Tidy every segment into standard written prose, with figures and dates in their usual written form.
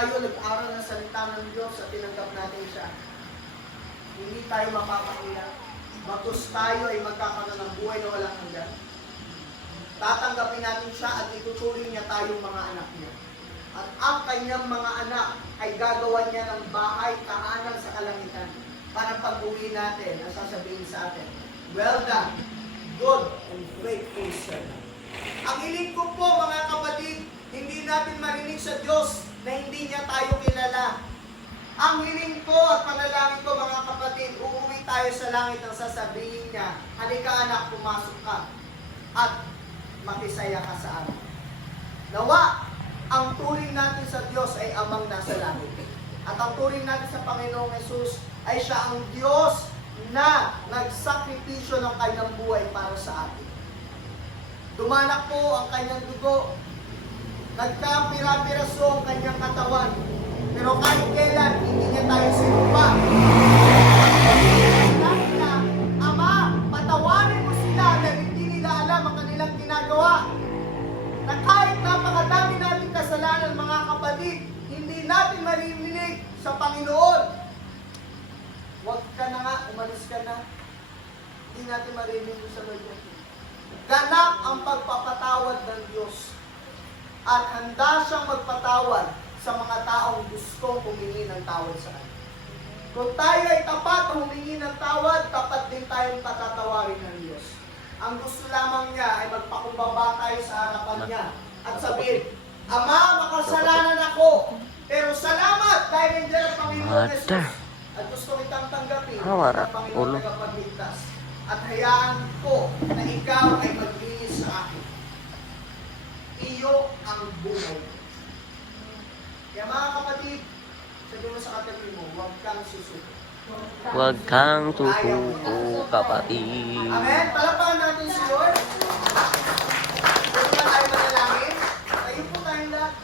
tayo nag-aral ng salita ng Diyos at tinanggap natin siya, hindi tayo mapapakailan. Bagkus tayo ay magkakaroon ng buhay na walang hanggan. Tatanggapin natin siya at ituturing niya tayong mga anak niya. At ang kanyang mga anak ay gagawan niya ng bahay, tahanan sa kalangitan. Para pag-uwi natin, ang sasabihin sa atin, well done, good and faithful servant. Ang hiling ko po mga kapatid, hindi natin marinig sa Diyos na hindi niya tayo kilala. Ang hiling ko at panalangin ko mga kapatid, uuwi tayo sa langit ang sasabihin niya, halika anak, pumasok ka at makisaya ka sa amin. Nawa, ang turing natin sa Diyos ay amang nasa langit. At ang turing natin sa Panginoong Jesus ay siya ang Diyos na nagsakripisyo ng kanyang buhay para sa atin. Dumanak po ang kanyang dugo, nagkapira-piraso ang kanyang katawan, pero kahit kailan, hindi niya tayo sinupa. Dahil na, Ama, patawarin mo sila dahil hindi nila alam ang kanilang ginagawa. Na kahit napakadami natin kasalanan mga kapatid, hindi natin maririnig sa Panginoon. Huwag ka na nga, umalis ka na. Hindi natin maririnig sa Lord. Ganap ang pagpapatawad ng Diyos. At handa siyang magpatawad sa mga taong gustong humingi ng tawad sa Kanya. Kung tayo ay tapat na humingi ng tawad, tapat din tayong patatawarin ng Diyos. Ang gusto lamang niya ay magpakumbaba tayo sa harapan niya at sabihin, Ama, makasalanan ako, pero salamat dahil nandiyan ang Panginoon Jesus. At gusto kitang tanggapin ang Panginoon tagapagligtas. At hayaan ko na ikaw ay maglinis sa akin. Iyo ang buhay. Kaya mga kapatid, sabi mo sa katabi mo, huwag kang susuko. Huwag kang tutuko, kapatid. Amen? Palapakan natin si Lord. Pwede na tayo manalangin. Tayo po tayo lahat.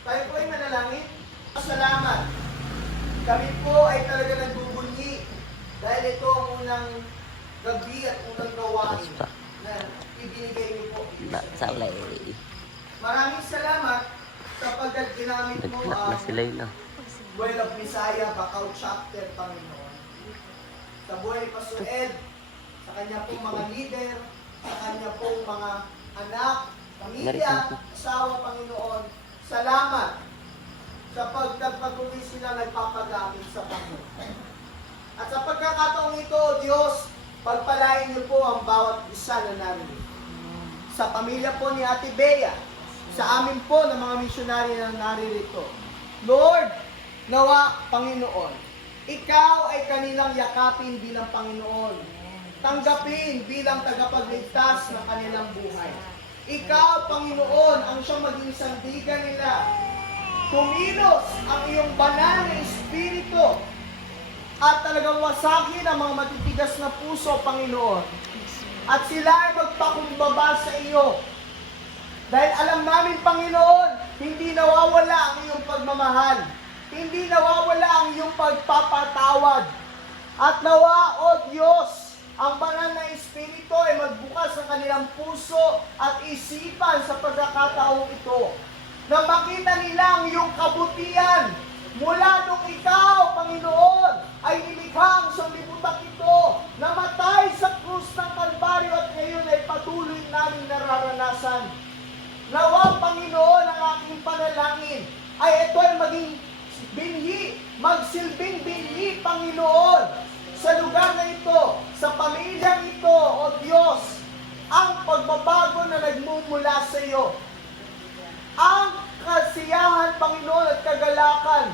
Tayo po ay manalangin. Salamat. Kami po ay talaga nagbubunyi dahil ito ang unang gabi at unang gawain na ibinigay niyo po. Maraming salamat sapagkat ginamit mo ang Well of Messiah, Bacau Chapter, Panginoon. Sa buhay ni Pastor Ed, sa kanya pong mga leader, sa kanya pong mga anak, pamilya, asawa, Panginoon. Salamat sapagkat pag-uwi sila nagpapagamit sa Panginoon. At sa pagkakataong ito, Diyos, pagpalain niyo po ang bawat isa na narinig. Sa pamilya po ni Ate Bea, sa amin po ng mga misyonary na naririto. Lord, nawa, Panginoon, ikaw ay kanilang yakapin bilang Panginoon. Tanggapin bilang tagapagligtas ng kanilang buhay. Ikaw, Panginoon, ang siyang maging sandigan nila. Kumilos ang iyong banal na Espiritu at talagang wasakin ang mga matitigas na puso, Panginoon. At sila ay magpakumbaba sa iyo. Dahil alam namin, Panginoon, hindi nawawala ang iyong pagmamahal. Hindi nawawala ang iyong pagpapatawad. At nawa, O Diyos, ang banal na Espiritu ay magbukas ng kanilang puso at isipan sa pagkakataong ito. Na makita nila ang iyong kabutihan mula nung ikaw, Panginoon, ay nilikhang sa libutak ito, namatay sa krus ng Kalbaryo at ngayon ay patuloy namin nararanasan. Nawa, Panginoon, ang aking panalangin ay ito ay maging binhi, magsilbing binhi, Panginoon, sa lugar na ito, sa pamilyang ito, O Diyos, ang pagbabago na nagmumula sa iyo. Ang kasiyahan, Panginoon, at kagalakan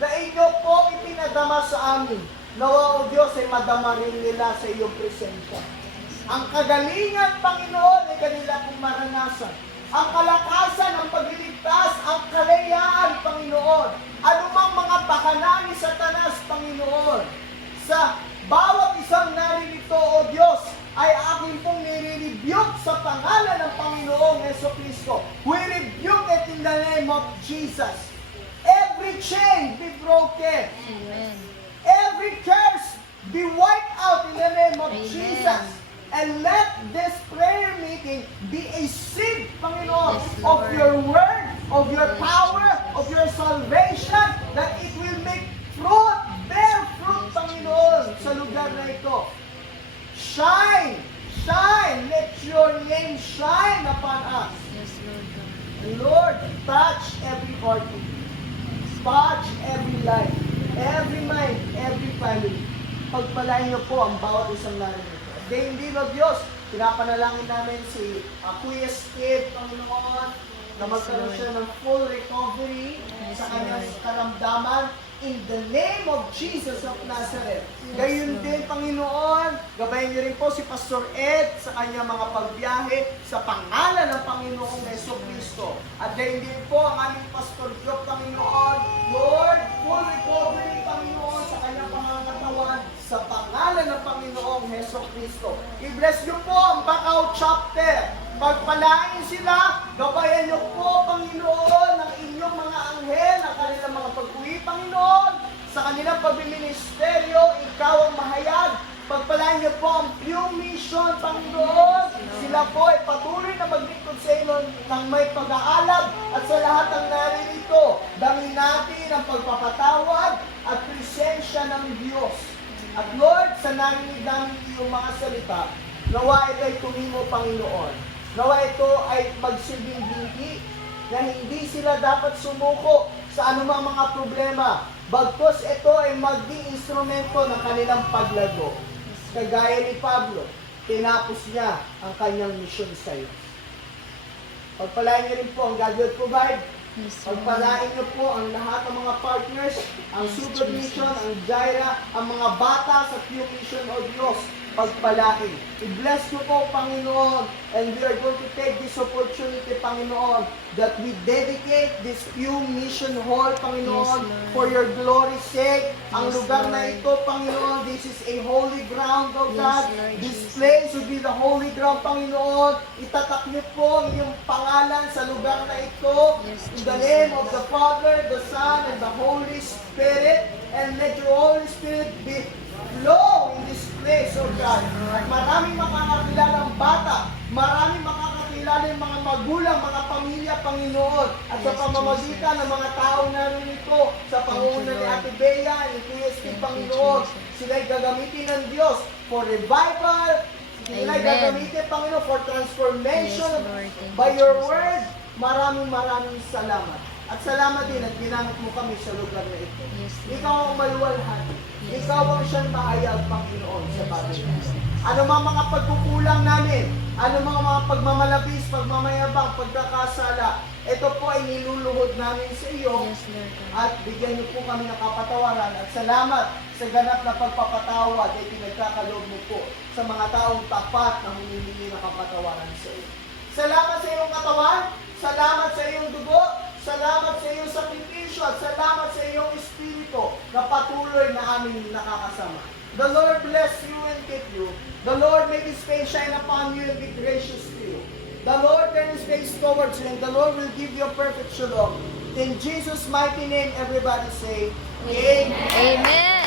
na inyo po ipinadama sa amin. Nawa, O Diyos, ay madama rin nila sa iyong presensya. Ang kagalingan, Panginoon, ay kanila pong maranasan. Ang kalakasan, ang pagliligtas, ang kalayaan, Panginoon. Anumang mga pakana ni Satanas, Panginoon, sa bawat isang naririto, O Diyos, ay aking pong nire-rebuke sa pangalan ng Panginoong Jesucristo. We rebuke it in the name of Jesus. Every chain be broken. Amen. Every curse be wiped out in the name of Jesus. And let this prayer meeting be a seed, Panginoon, of your word, of your power, of your salvation, that it will make fruit, bear fruit, Panginoon, sa lugar na ito. Shine! Shine! Let your name shine upon us. Yes, Lord God. Lord, touch every heart, touch every life, every mind, every family. Pagpalain niyo po ang bawat isang narinig. At hindi ng Diyos, pinapanalangin namin si Kuya Steve, Panginoon, na magkaroon siya ng full recovery sa kanyang karamdaman. In the name of Jesus of Nazareth. Gayun din, Panginoon, gabayan niyo rin po si Pastor Ed sa kanyang mga pagbiyahe sa pangalan ng Panginoong Jesucristo. At gayon din po ang aming Pastor Job, Panginoon. Lord, full recovery, Panginoon, sa kanyang pangangatawan sa pangalan ng Panginoong Jesucristo. I-bless niyo po ang Bacau chapter. Pagpalain sila, gabayan niyo po, Panginoon, ng inyong mga anghel, ang kanilang mga pag-uwi, Panginoon, sa kanilang pagbiministeryo, ikaw ang mahayag. Pagpalain niyo po ang Pew Mission, Panginoon. Sila po ay patuloy na maglingkod sa inyo ng may pag-aalab at sa lahat ng naririto. Dangin natin ang pagpapatawad at presensya ng Diyos. At Lord, sa narinig namin iyong mga salita, nawa ito ay tumimo, Panginoon. Nawa ito ay magsilbing binti na hindi sila dapat sumuko sa anumang mga problema. Bagkus ito ay maging instrumento ng kanilang paglago. Kagaya ni Pablo, tinapos niya ang kanyang misyon sa iyo. Pagpalain niyo rin po ang God will provide. Pagpalain niyo po ang lahat ng mga partners, ang Super Mission, ang Jaira, ang mga bata sa Pew Mission o Diyos. Pagpalain. I-bless niyo po, Panginoon, and we are going to take this opportunity, Panginoon, that we dedicate this Pew Mission Hall, Panginoon, Yes, for your glory's sake. Ang Yes, lugar na Lord. ito, Panginoon, this is a holy ground, O Yes, God. Lord This Jesus. place will be the holy ground, Panginoon. Itatak niyo po ang iyong pangalan sa lugar na ito. Yes, In the Jesus. name of the Father, the Son, and the Holy Spirit. And let your Holy Spirit be flow in this place, O God. At maraming makakakilala ang bata, maraming makakakilala yung mga magulang, mga pamilya, Panginoon. At sa Yes, pamamagitan ng mga tao narin ito, sa pangunguna ni Lord. Ate Bea, ni Kuya Steve, Thank you, Panginoon, Jesus. sila'y gagamitin ng Diyos for revival, sila'y Amen. gagamitin, Panginoon, for transformation Yes, Lord. Thank by you, your Jesus. word. Maraming salamat. At salamat din at ginamit mo kami sa lugar na ito. Yes, Lord. Ikaw ang maluwalhati. Yes, Ikaw ang siyang mahayag, Panginoon, sa Yes, bagay na ito. Jesus. Ano mga pagkukulang namin, ano mga pagmamalabis, pagmamayabang, pagkakasala, ito po ay niluluhod namin sa iyo. Yes, Lord God. At bigyan niyo po kami ng kapatawaran at salamat sa ganap na pagpapatawad ay pinagkakaloob mo po sa mga taong tapat na humihingi ng kapatawaran sa iyo. Salamat sa iyong katawan, salamat sa iyong dugo, salamat sa iyong sakripisyo at salamat sa iyong espiritu na patuloy na aming nakakasama. The Lord bless you and keep you. The Lord make His face shine upon you and be gracious to you. The Lord turn His face towards you and the Lord will give you a perfect shalom. In Jesus' mighty name, everybody say, Amen. Amen.